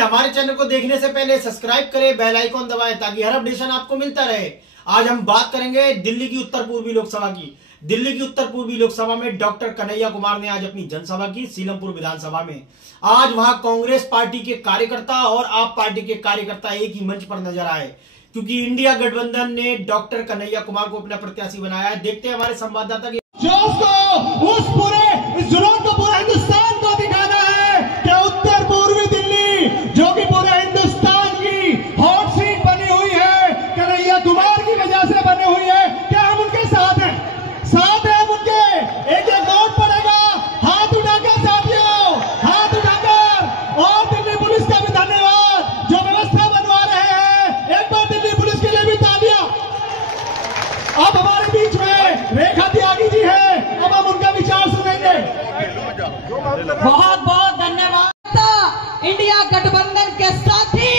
हमारे चैनल को देखने से पहले सब्सक्राइब करें, बेल आइकॉन दबाएं ताकि हर अपडेशन आपको मिलता रहे। आज हम बात करेंगे दिल्ली की उत्तर पूर्वी लोकसभा की। दिल्ली की उत्तर पूर्वी लोकसभा में डॉक्टर कन्हैया कुमार ने आज अपनी जनसभा की सीलमपुर विधानसभा में। आज वहां कांग्रेस पार्टी के कार्यकर्ता और आप पार्टी के कार्यकर्ता एक ही मंच पर नजर आए, क्योंकि इंडिया गठबंधन ने डॉक्टर कन्हैया कुमार को अपना प्रत्याशी बनाया है। देखते हैं हमारे संवाददाता की जरूरत को पूरे हिंदुस्तान को दिखाना है कि उत्तर पूर्वी दिल्ली जो कि पूरे हिंदुस्तान की हॉट सीट बनी हुई है, कन्हैया कुमार की वजह से बनी हुई है। क्या हम उनके साथ हैं? साथ हैं हम उनके। एक एक वोट पड़ेगा, हाथ उठाकर साथियों, हाथ उठाकर। और दिल्ली पुलिस का भी धन्यवाद जो व्यवस्था बनवा रहे हैं। एक बार दिल्ली पुलिस के लिए भी तालियां। अब हमारे बीच में रेखा त्यागी जी है, अब हम उनका विचार सुनेंगे। बहुत बहुत धन्यवाद। इंडिया गठबंधन के साथी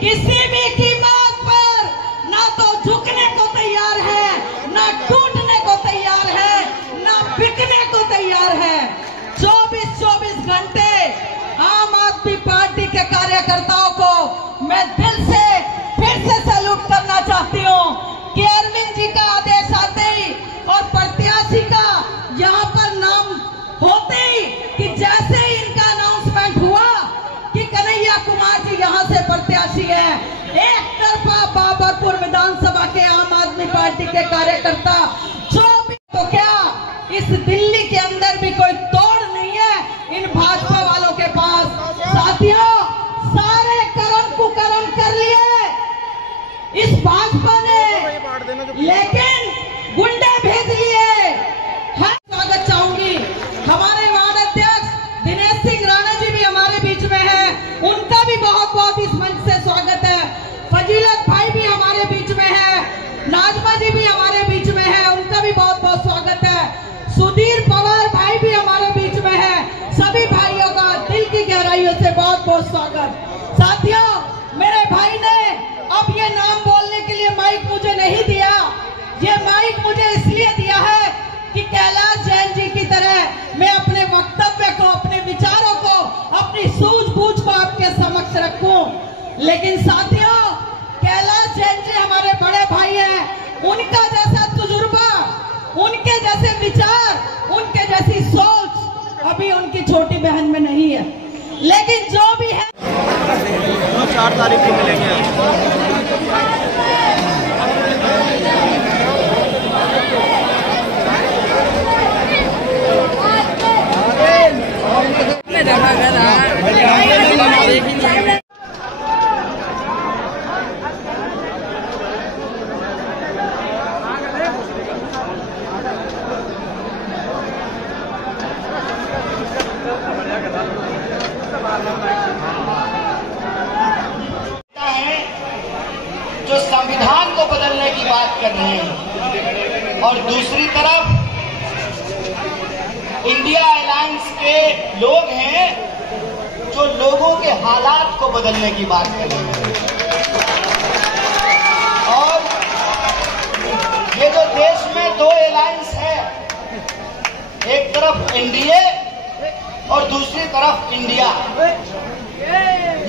किसी भी कीमत पर ना तो झुकने को तैयार है, ना टूटने को तैयार है, ना बिकने को तैयार है। 24 घंटे आम आदमी पार्टी के कार्यकर्ताओं को मैं दिल से फिर से सैल्यूट करना चाहती हूँ कि अरविंद जी का आदेश आते ही और प्रत्याशी का यहाँ पर नाम होते ही कि जैसे ही इनका अनाउंसमेंट हुआ कि कन्हैया कुमार जी यहाँ से प्रत्याशी है, एक तरफा बाबरपुर विधानसभा के आम आदमी पार्टी के कार्यकर्ता जो भी, तो क्या इस दिल्ली के अंदर भी कोई तोड़ नहीं है इन भाजपा वालों के पास। साथियों, सारे कर्म कुकर्म कर लिए इस भाजपा ने, लेकिन गुंडे भेज लिए। स्वागत चाहूंगी हमारे वार्ड अध्यक्ष दिनेश सिंह राणा जी भी हमारे बीच में हैं, उनका भी बहुत बहुत इस मंच से स्वागत है। फजीलत भाई भी हमारे बीच में है, नाजमा जी भी हमारे बीच में है, उनका भी बहुत बहुत स्वागत है। सुधीर पवार भाई भी हमारे बीच में है। सभी भाइयों का दिल की गहराइयों से बहुत बहुत स्वागत। साथियों, मेरे भाई ने अब ये नाम बोलने के लिए माइक मुझे नहीं दिया, ये माइक मुझे इसलिए दिया है कि कैलाश जैन जी की तरह मैं अपने वक्तव्य को, अपने विचारों को, अपनी सूझबूझ को आपके समक्ष रखूं। लेकिन साथियों, कैलाश जैन जी हमारे बड़े भाई हैं, उनका जैसा तजुर्बा, उनके जैसे विचार, उनके जैसी सोच अभी उनकी छोटी बहन में नहीं है। लेकिन जो भी है 4 तारीख को मिलेंगे। जो संविधान को बदलने की बात कर रहे हैं, और दूसरी तरफ इंडिया अलायंस के लोग हैं जो लोगों के हालात को बदलने की बात कर रहे हैं। और ये जो देश में 2 अलायंस है, एक तरफ एनडीए और दूसरी तरफ इंडिया,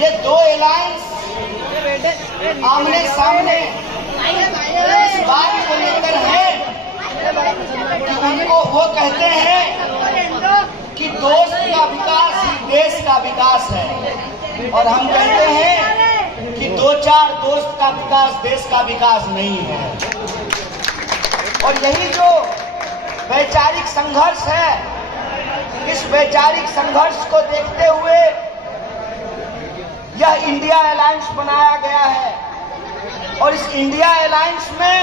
ये 2 अलायंस आमने सामने इस बात को लेकर है कि उनको वो कहते हैं कि दोस्त का विकास ही देश का विकास है, और हम कहते हैं कि 2-4 दोस्त का विकास देश का विकास नहीं है। और यही जो वैचारिक संघर्ष है, इस वैचारिक संघर्ष को देखते हुए यह इंडिया अलायंस बनाया गया है। और इस इंडिया अलायंस में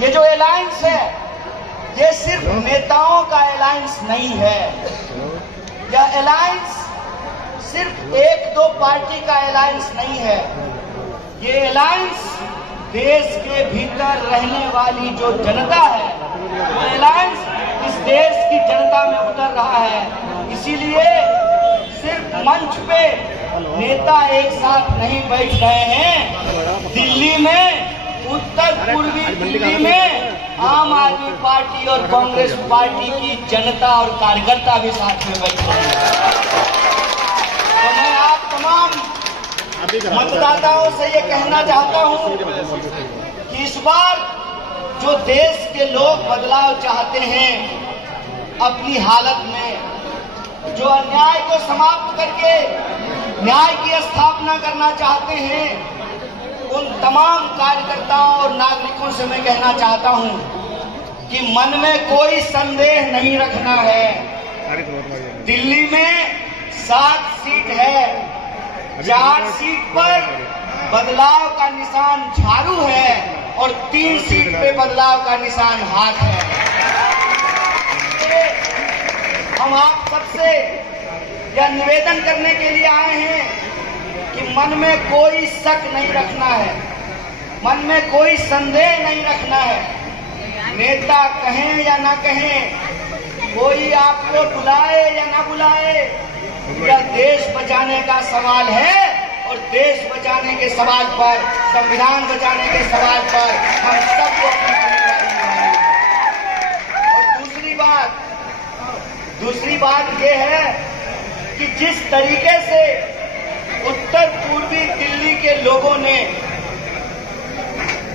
ये जो अलायंस है, ये सिर्फ नेताओं का अलायंस नहीं है। यह अलायंस सिर्फ 1-2 पार्टी का अलायंस नहीं है। ये अलायंस देश के भीतर रहने वाली जो जनता है, वो अलायंस इस देश की जनता में उतर रहा है। इसीलिए सिर्फ मंच पे नेता एक साथ नहीं बैठ रहे हैं। दिल्ली में, उत्तर पूर्वी दिल्ली में आम आदमी पार्टी और कांग्रेस पार्टी की जनता और कार्यकर्ता भी साथ में बैठे हैं। तो मैं आपको तमाम मतदाताओं से ये कहना चाहता हूं कि इस बार जो देश के लोग बदलाव चाहते हैं अपनी हालत में, जो अन्याय को समाप्त करके न्याय की स्थापना करना चाहते हैं, उन तमाम कार्यकर्ताओं और नागरिकों से मैं कहना चाहता हूं कि मन में कोई संदेह नहीं रखना है। दिल्ली में 7 सीट है, 4 सीट पर बदलाव का निशान झाड़ू है और 3 सीट पे बदलाव का निशान हाथ है। हम आप सबसे यह निवेदन करने के लिए आए हैं कि मन में कोई शक नहीं रखना है, मन में कोई संदेह नहीं रखना है। नेता कहें या ना कहें, कोई आपको बुलाए या ना बुलाए, यह देश बचाने का सवाल है और देश बचाने के सवाल पर, संविधान बचाने के सवाल पर हम सबको अपनी जिम्मेदारी निभानी। और दूसरी बात यह है कि जिस तरीके से उत्तर पूर्वी दिल्ली के लोगों ने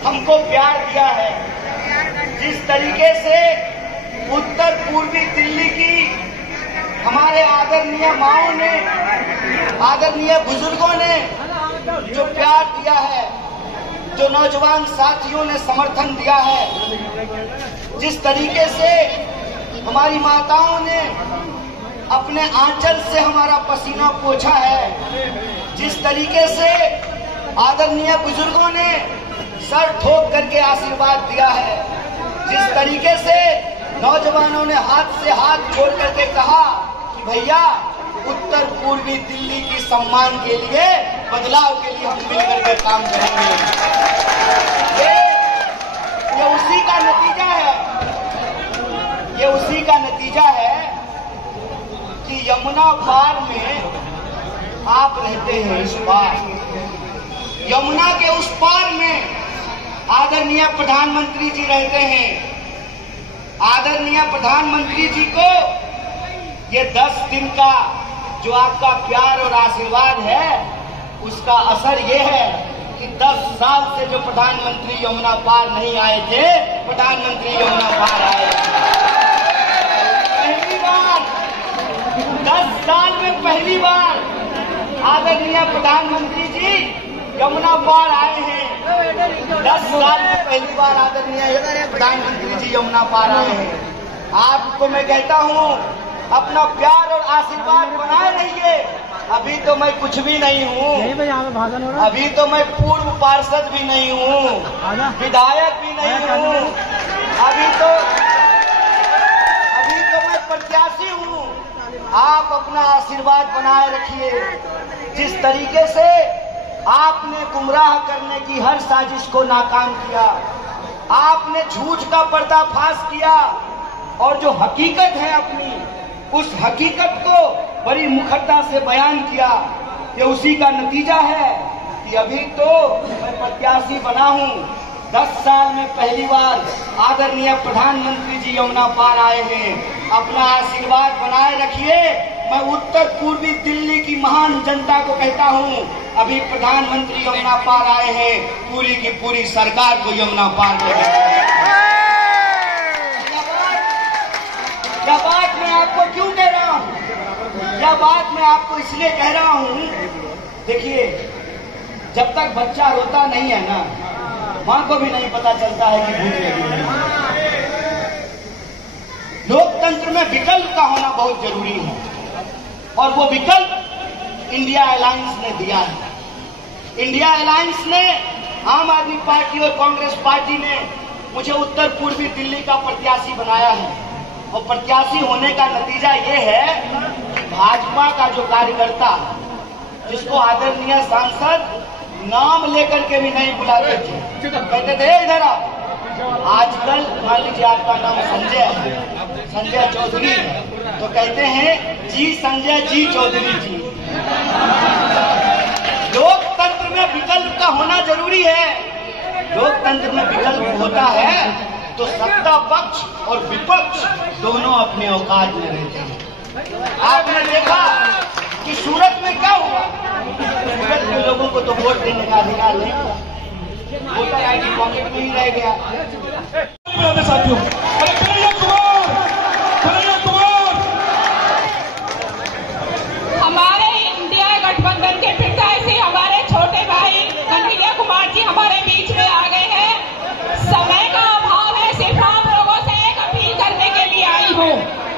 हमको प्यार दिया है, जिस तरीके से उत्तर पूर्वी दिल्ली की हमारे आदरणीय माओं ने, आदरणीय बुजुर्गों ने जो प्यार दिया है, जो नौजवान साथियों ने समर्थन दिया है, जिस तरीके से हमारी माताओं ने अपने आंचल से हमारा पसीना पोंछा है, जिस तरीके से आदरणीय बुजुर्गों ने सर ठोक करके आशीर्वाद दिया है, जिस तरीके से नौजवानों ने हाथ से हाथ जोड़ करके कहा कि भैया उत्तर पूर्वी दिल्ली की सम्मान के लिए, बदलाव के लिए हम मिलकर के काम करेंगे। ये उसी का नतीजा है, ये उसी का नतीजा है कि यमुना पार में आप रहते हैं, इस पार यमुना के उस पार में आदरणीय प्रधानमंत्री जी रहते हैं। आदरणीय प्रधानमंत्री जी को ये 10 दिन का जो आपका प्यार और आशीर्वाद है, उसका असर ये है कि 10 साल से जो प्रधानमंत्री यमुना पार नहीं आए थे, प्रधानमंत्री यमुना पार आए। पहली बार 10 साल में पहली बार आदरणीय प्रधानमंत्री जी यमुना पार आए हैं। 10 साल में पहली बार आदरणीय प्रधानमंत्री जी यमुना पार आए हैं। आपको मैं कहता हूं, अपना प्यार और आशीर्वाद बनाए रहिए। अभी तो मैं कुछ भी नहीं हूं, अभी तो मैं पूर्व पार्षद भी नहीं हूं, विधायक भी नहीं हूं, अभी तो मैं प्रत्याशी हूं। आप अपना आशीर्वाद बनाए रखिए। जिस तरीके से आपने गुमराह करने की हर साजिश को नाकाम किया, आपने झूठ का पर्दाफाश किया और जो हकीकत है अपनी, उस हकीकत को बड़ी मुखरता से बयान किया, ये उसी का नतीजा है कि अभी तो मैं प्रत्याशी बना हूं। 10 साल में पहली बार आदरणीय प्रधानमंत्री जी यमुना पार आए हैं। अपना आशीर्वाद बनाए रखिए। मैं उत्तर पूर्वी दिल्ली की महान जनता को कहता हूं, अभी प्रधानमंत्री यमुना पार आए हैं, पूरी की पूरी सरकार को यमुना पार करें। यह बात मैं आपको क्यों कह रहा हूं? यह बात मैं आपको इसलिए कह रहा हूं, देखिए, जब तक बच्चा रोता नहीं है ना, मां को भी नहीं पता चलता है कि भूख लगी है। लोकतंत्र में विकल्प का होना बहुत जरूरी है और वो विकल्प इंडिया अलायंस ने दिया है। इंडिया अलायंस ने, आम आदमी पार्टी और कांग्रेस पार्टी ने मुझे उत्तर पूर्वी दिल्ली का प्रत्याशी बनाया है और प्रत्याशी होने का नतीजा ये है कि भाजपा का जो कार्यकर्ता, जिसको आदरणीय सांसद नाम लेकर के भी नहीं बुलाते थे, कहते थे इधर आओ, आजकल मान लीजिए आपका नाम संजय है, संजय चौधरी है, तो कहते हैं जी संजय जी चौधरी जी। लोकतंत्र में विकल्प का होना जरूरी है। लोकतंत्र में विकल्प होता है तो सत्ता पक्ष और विपक्ष दोनों अपने औकात में रहते हैं। आपने देखा कि सूरत में क्या हुआ? सूरत के लोगों को तो वोट देने का अधिकार नहीं, वोटर आईडी पॉकेट में ही रह गया। साथियों, कन्हैया कुमार हमारे इंडिया गठबंधन के प्रत्याशी हमारे छोटे भाई कन्हैया कुमार जी हमारे बीच में आ गए हैं। समय का अभाव है, सिर्फ आप लोगों से एक अपील करने के लिए आई हूँ,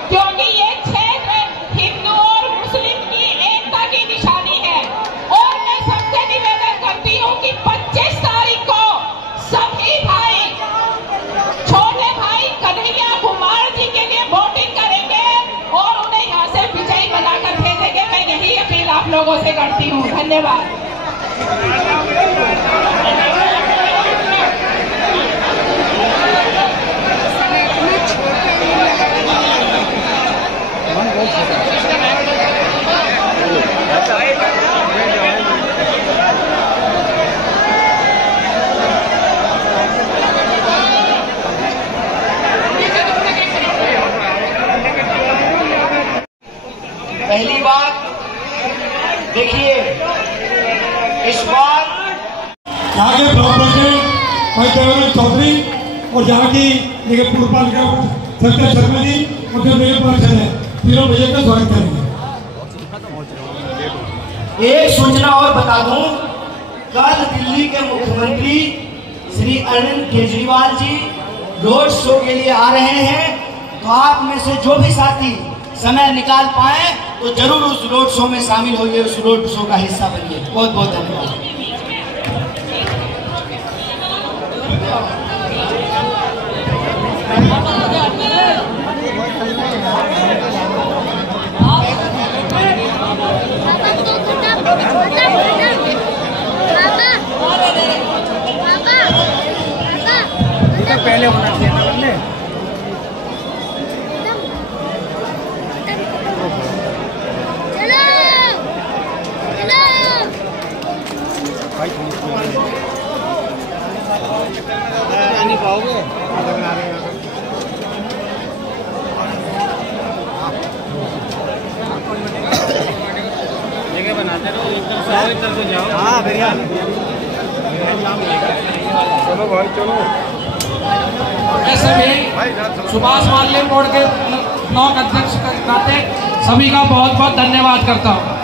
क्योंकि ये क्षेत्र हिंदू और मुस्लिम की एकता की निशानी है। और मैं सबसे निवेदन करती हूँ कि 25 तारीख को सभी भाई, छोटे भाई कन्हैया कुमार जी के लिए वोटिंग करेंगे और उन्हें यहाँ से विजयी बनाकर भेजेंगे। मैं यही अपील आप लोगों से करती हूँ। धन्यवाद। पहली बात देखिए, इस बार यहाँ के ब्लॉक प्रेसिडेंट भाई देवेंद्र चौधरी और यहाँ की देखिए पूर्व पालिका सत्या शर्मा जी और जो मेरे पार्षद है तीनों भैया का स्वागत करेंगे। एक सूचना और बता दूं, कल दिल्ली के मुख्यमंत्री श्री अरविंद केजरीवाल जी रोड शो के लिए आ रहे हैं, तो आप में से जो भी साथी समय निकाल पाए तो जरूर उस रोड शो में शामिल होइए, उस रोड शो का हिस्सा बनिए। बहुत बहुत धन्यवाद। पहले होना चाहिए ना बंदे। नहीं पाओगे जगह बनाते रहो, इधर से जाओ। हाँ फिर यार चलो भाई चलो। ऐसे में सुभाष माल्य बोर्ड के ब्लॉक अध्यक्ष के नाते सभी का बहुत बहुत धन्यवाद करता हूँ।